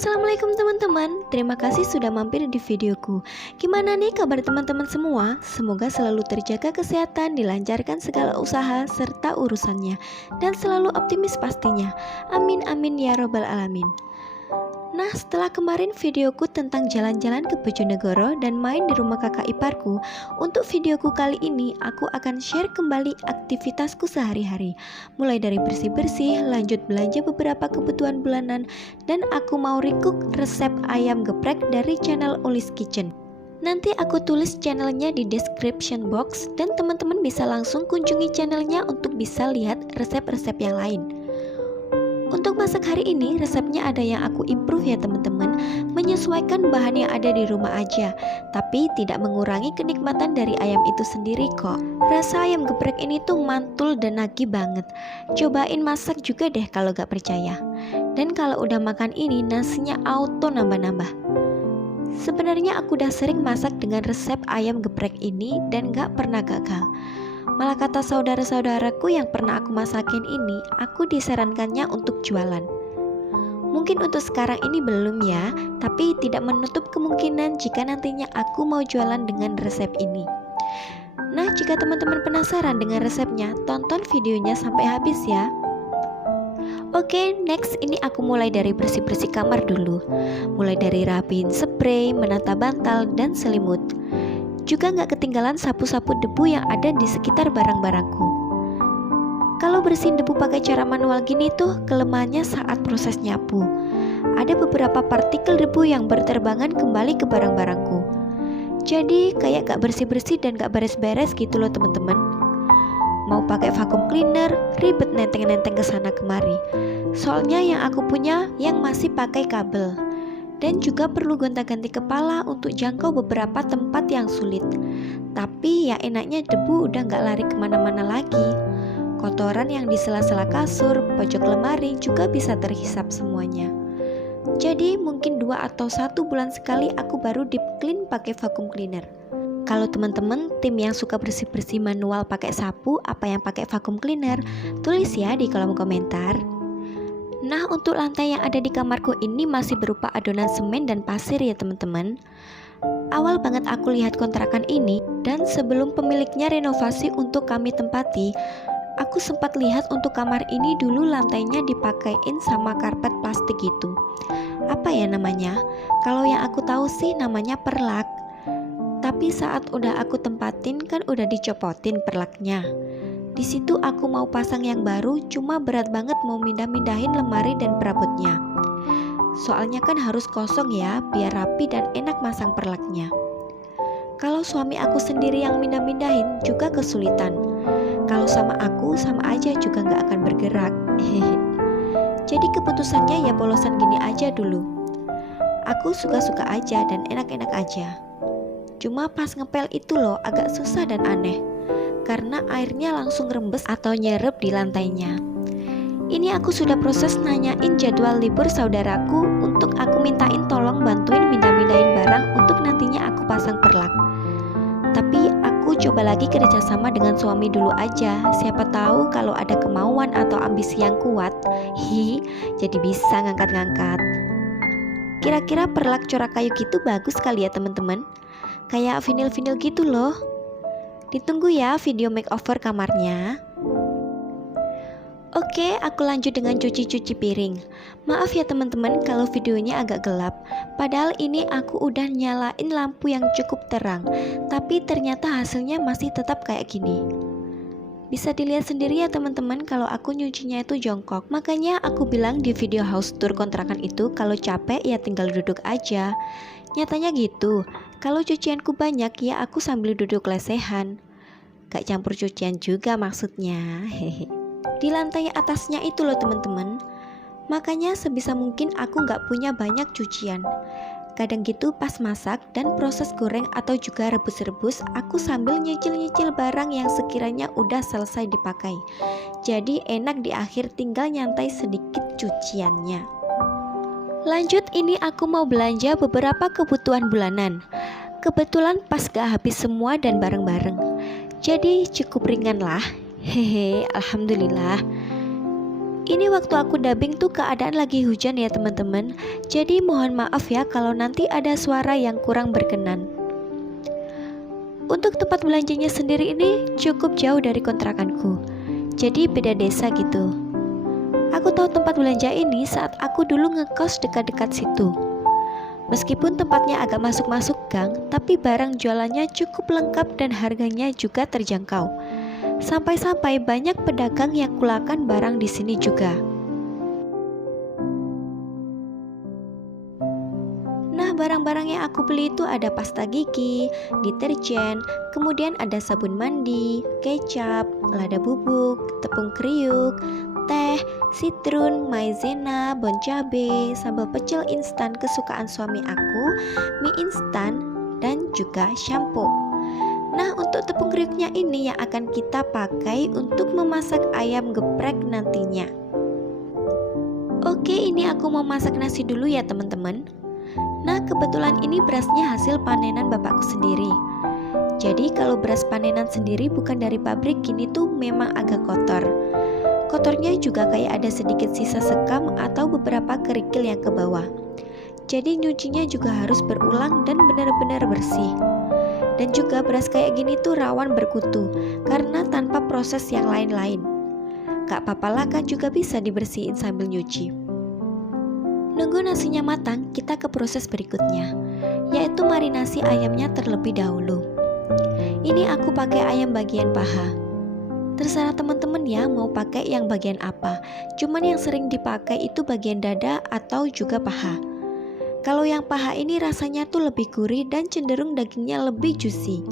Assalamualaikum teman-teman, terima kasih sudah mampir di videoku. Gimana nih kabar teman-teman semua? Semoga selalu terjaga kesehatan, dilancarkan segala usaha serta urusannya, dan selalu optimis pastinya. Amin amin ya robbal alamin. Nah, setelah kemarin videoku tentang jalan-jalan ke Bojonegoro dan main di rumah kakak iparku, untuk videoku kali ini aku akan share kembali aktivitasku sehari-hari. Mulai dari bersih-bersih, lanjut belanja beberapa kebutuhan bulanan, dan aku mau recook resep ayam geprek dari channel Olis Kitchen. Nanti aku tulis channelnya di description box dan teman-teman bisa langsung kunjungi channelnya untuk bisa lihat resep-resep yang lain. Untuk masak hari ini, resepnya ada yang aku improve ya teman-teman, menyesuaikan bahan yang ada di rumah aja, tapi tidak mengurangi kenikmatan dari ayam itu sendiri kok. Rasa ayam geprek ini tuh mantul dan nagih banget. Cobain masak juga deh kalau gak percaya. Dan kalau udah makan ini, nasinya auto nambah-nambah. Sebenarnya aku udah sering masak dengan resep ayam geprek ini dan gak pernah gagal. Malah kata saudara-saudaraku yang pernah aku masakin ini, aku disarankannya untuk jualan. Mungkin untuk sekarang ini belum ya, tapi tidak menutup kemungkinan jika nantinya aku mau jualan dengan resep ini. Nah, jika teman-teman penasaran dengan resepnya, tonton videonya sampai habis ya. Oke, next ini aku mulai dari bersih-bersih kamar dulu. Mulai dari rapiin spray, menata bantal, dan selimut. Juga nggak ketinggalan sapu-sapu debu yang ada di sekitar barang-barangku. Kalau bersihin debu pakai cara manual gini tuh kelemahannya saat proses nyapu. Ada beberapa partikel debu yang berterbangan kembali ke barang-barangku. Jadi kayak gak bersih-bersih dan gak beres-beres gitu loh teman-teman. Mau pakai vacuum cleaner, ribet nenteng-nenteng ke sana kemari. Soalnya yang aku punya yang masih pakai kabel. Dan juga perlu gonta-ganti kepala untuk jangkau beberapa tempat yang sulit. Tapi ya enaknya debu udah gak lari kemana-mana lagi. Kotoran yang di sela-sela kasur, pojok lemari juga bisa terhisap semuanya. Jadi mungkin 2 atau 1 bulan sekali aku baru deep clean pakai vacuum cleaner. Kalau teman-teman tim yang suka bersih-bersih manual pakai sapu, apa yang pakai vacuum cleaner, tulis ya di kolom komentar. Nah, untuk lantai yang ada di kamarku ini masih berupa adonan semen dan pasir ya teman-teman. Awal banget aku lihat kontrakan ini, dan sebelum pemiliknya renovasi untuk kami tempati, aku sempat lihat untuk kamar ini dulu lantainya dipakaiin sama karpet plastik gitu. Apa ya namanya? Kalau yang aku tahu sih namanya perlak. Tapi saat udah aku tempatin kan udah dicopotin perlaknya. Di situ aku mau pasang yang baru, cuma berat banget mau mindah-mindahin lemari dan perabotnya. Soalnya kan harus kosong ya, biar rapi dan enak masang perlaknya. Kalau suami aku sendiri yang mindah-mindahin juga kesulitan. Kalau sama aku sama aja juga gak akan bergerak. Jadi keputusannya ya polosan gini aja dulu. Aku suka-suka aja dan enak-enak aja. Cuma pas ngepel itu loh agak susah dan aneh. Karena airnya langsung rembes atau nyerep di lantainya. Ini aku sudah proses nanyain jadwal libur saudaraku untuk aku mintain tolong bantuin mindah-mindahin barang untuk nantinya aku pasang perlak. Tapi aku coba lagi kerjasama dengan suami dulu aja. Siapa tahu kalau ada kemauan atau ambisi yang kuat, jadi bisa ngangkat-ngangkat. Kira-kira perlak corak kayu gitu bagus kali ya teman-teman. Kayak vinil-vinil gitu loh. Ditunggu ya video makeover kamarnya. Oke, aku lanjut dengan cuci-cuci piring. Maaf ya teman-teman kalau videonya agak gelap. Padahal ini aku udah nyalain lampu yang cukup terang. Tapi ternyata hasilnya masih tetap kayak gini. Bisa dilihat sendiri ya teman-teman kalau aku nyucinya itu jongkok. Makanya aku bilang di video house tour kontrakan itu kalau capek ya tinggal duduk aja. Nyatanya gitu. Kalau cucianku banyak ya aku sambil duduk lesehan. Gak campur cucian juga maksudnya. Di lantai atasnya itu loh teman-teman. Makanya sebisa mungkin aku gak punya banyak cucian. Kadang gitu pas masak dan proses goreng atau juga rebus-rebus, aku sambil nyicil-nyicil barang yang sekiranya udah selesai dipakai. Jadi enak di akhir tinggal nyantai sedikit cuciannya. Lanjut ini aku mau belanja beberapa kebutuhan bulanan. Kebetulan pas gak habis semua dan bareng-bareng. Jadi cukup ringan lah. Alhamdulillah. Ini waktu aku dubbing tuh keadaan lagi hujan ya teman-teman. Jadi mohon maaf ya kalau nanti ada suara yang kurang berkenan. Untuk tempat belanjanya sendiri ini cukup jauh dari kontrakanku. Jadi beda desa gitu. Aku tahu tempat belanja ini saat aku dulu ngekos dekat-dekat situ. Meskipun tempatnya agak masuk-masuk gang, tapi barang jualannya cukup lengkap dan harganya juga terjangkau. Sampai-sampai banyak pedagang yang kulakan barang di sini juga. Nah, barang-barang yang aku beli itu ada pasta gigi, deterjen, kemudian ada sabun mandi, kecap, lada bubuk, tepung kriuk, teh, sitrun, maizena, bon cabe, sambal pecel instan kesukaan suami aku, mie instan, dan juga shampoo. Nah, untuk tepung kriuknya ini yang akan kita pakai untuk memasak ayam geprek nantinya. Oke, ini aku mau masak nasi dulu ya teman-teman. Nah, kebetulan ini berasnya hasil panenan bapakku sendiri. Jadi kalau beras panenan sendiri bukan dari pabrik, gini tuh memang agak kotor. Kotornya juga kayak ada sedikit sisa sekam atau beberapa kerikil yang ke bawah. Jadi nyucinya juga harus berulang dan benar-benar bersih. Dan juga beras kayak gini tuh rawan berkutu karena tanpa proses yang lain-lain. Gak apa-apa lah kan juga bisa dibersihin sambil nyuci. Nunggu nasinya matang, kita ke proses berikutnya, yaitu marinasi ayamnya terlebih dahulu. Ini aku pakai ayam bagian paha. Terserah teman-teman ya mau pakai yang bagian apa. Cuman yang sering dipakai itu bagian dada atau juga paha. Kalau yang paha ini rasanya tuh lebih gurih dan cenderung dagingnya lebih juicy.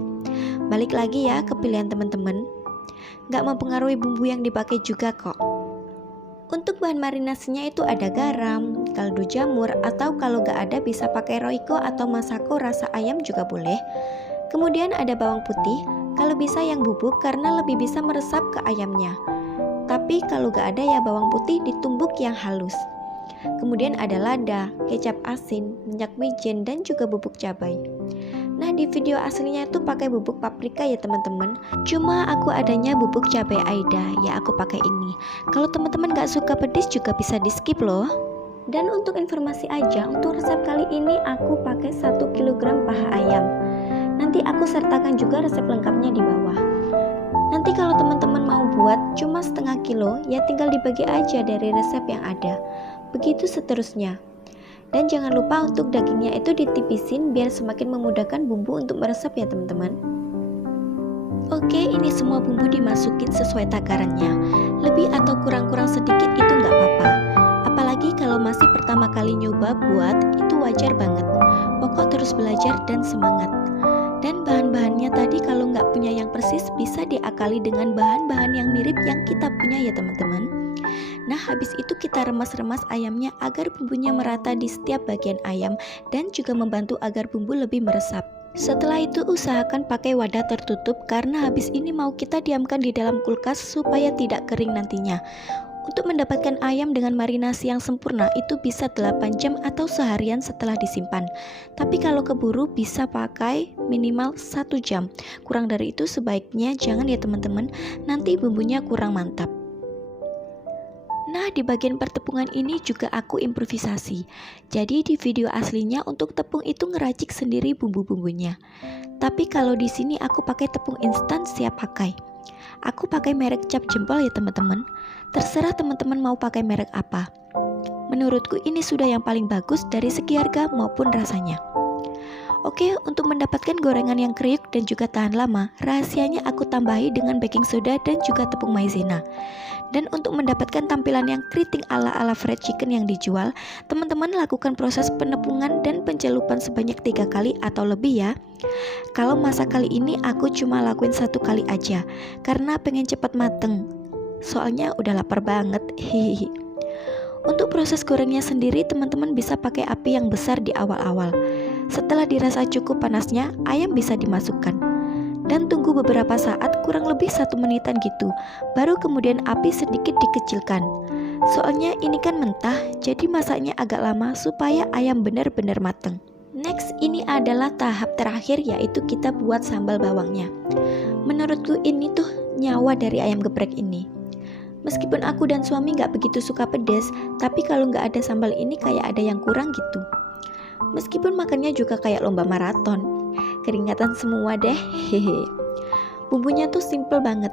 Balik lagi ya ke pilihan teman-teman. Gak mempengaruhi bumbu yang dipakai juga kok. Untuk bahan marinasinya itu ada garam, kaldu jamur, atau kalau gak ada bisa pakai roiko atau masako rasa ayam juga boleh. Kemudian ada bawang putih, kalau bisa yang bubuk karena lebih bisa meresap ke ayamnya. Tapi kalau gak ada ya bawang putih ditumbuk yang halus. Kemudian ada lada, kecap asin, minyak wijen, dan juga bubuk cabai. Nah, di video aslinya itu pakai bubuk paprika ya teman-teman. Cuma aku adanya bubuk cabai Aida, ya aku pakai ini. Kalau teman-teman gak suka pedas juga bisa di skip loh. Dan untuk informasi aja, untuk resep kali ini aku pakai 1 kg paha ayam. Nanti aku sertakan juga resep lengkapnya di bawah. Nanti kalau teman-teman mau buat cuma setengah kilo, ya tinggal dibagi aja dari resep yang ada. Begitu seterusnya. Dan jangan lupa untuk dagingnya itu ditipisin biar semakin memudahkan bumbu untuk meresap ya teman-teman. Oke, ini semua bumbu dimasukin sesuai takarannya. Lebih atau kurang-kurang sedikit itu nggak apa-apa. Apalagi kalau masih pertama kali nyoba buat, itu wajar banget. Pokok terus belajar dan semangat. Dan bahan-bahannya tadi kalau nggak punya yang persis bisa diakali dengan bahan-bahan yang mirip yang kita punya ya teman-teman. Nah, habis itu kita remas-remas ayamnya agar bumbunya merata di setiap bagian ayam dan juga membantu agar bumbu lebih meresap. Setelah itu usahakan pakai wadah tertutup karena habis ini mau kita diamkan di dalam kulkas supaya tidak kering nantinya. Untuk mendapatkan ayam dengan marinasi yang sempurna itu bisa 8 jam atau seharian setelah disimpan. Tapi kalau keburu bisa pakai minimal 1 jam. Kurang dari itu sebaiknya jangan ya teman-teman, nanti bumbunya kurang mantap. Nah, di bagian pertepungan ini juga aku improvisasi. Jadi di video aslinya untuk tepung itu ngeracik sendiri bumbu-bumbunya. Tapi kalau di sini aku pakai tepung instan siap pakai. Aku pakai merek cap jempol ya teman-teman. Terserah teman-teman mau pakai merek apa. Menurutku ini sudah yang paling bagus dari segi harga maupun rasanya. Oke, untuk mendapatkan gorengan yang kriuk dan juga tahan lama, rahasianya aku tambahi dengan baking soda dan juga tepung maizena. Dan untuk mendapatkan tampilan yang keriting ala-ala fried chicken yang dijual, teman-teman lakukan proses penepungan dan pencelupan sebanyak 3 kali atau lebih ya. Kalau masak kali ini aku cuma lakuin 1 kali aja, karena pengen cepat mateng. Soalnya udah lapar banget, hihihi. Untuk proses gorengnya sendiri, teman-teman bisa pakai api yang besar di awal-awal. Setelah dirasa cukup panasnya, ayam bisa dimasukkan. Dan tunggu beberapa saat, kurang lebih 1 menitan gitu. Baru kemudian api sedikit dikecilkan. Soalnya ini kan mentah, jadi masaknya agak lama supaya ayam benar-benar mateng. Next, ini adalah tahap terakhir yaitu kita buat sambal bawangnya. Menurutku ini tuh nyawa dari ayam geprek ini. Meskipun aku dan suami gak begitu suka pedas, tapi kalau gak ada sambal ini kayak ada yang kurang gitu. Meskipun makannya juga kayak lomba maraton, keringatan semua deh, hehe. Bumbunya tuh simple banget.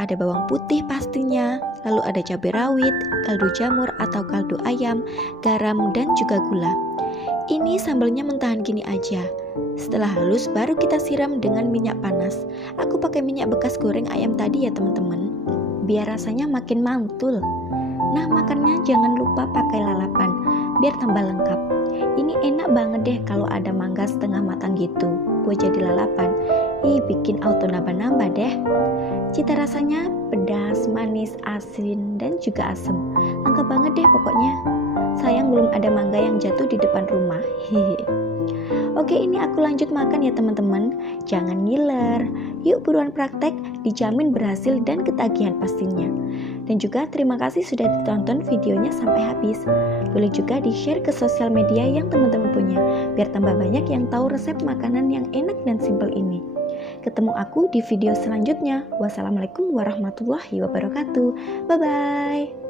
Ada bawang putih pastinya, lalu ada cabai rawit, kaldu jamur atau kaldu ayam, garam, dan juga gula. Ini sambalnya mentahan gini aja. Setelah halus baru kita siram dengan minyak panas. Aku pakai minyak bekas goreng ayam tadi ya teman-teman, biar rasanya makin mantul. Nah, makannya jangan lupa pakai lalapan, biar tambah lengkap. Ini enak banget deh kalau ada mangga setengah matang gitu, buat jadi lalapan. Bikin auto nambah-nambah deh. Cita rasanya pedas, manis, asin, dan juga asem. Lengkap banget deh pokoknya. Sayang belum ada mangga yang jatuh di depan rumah. Hehe. Oke, ini aku lanjut makan ya teman-teman. Jangan ngiler. Yuk buruan praktek, dijamin berhasil dan ketagihan pastinya. Dan juga terima kasih sudah ditonton videonya sampai habis. Boleh juga di-share ke sosial media yang teman-teman punya, biar tambah banyak yang tahu resep makanan yang enak dan simpel ini. Ketemu aku di video selanjutnya. Wassalamualaikum warahmatullahi wabarakatuh. Bye-bye.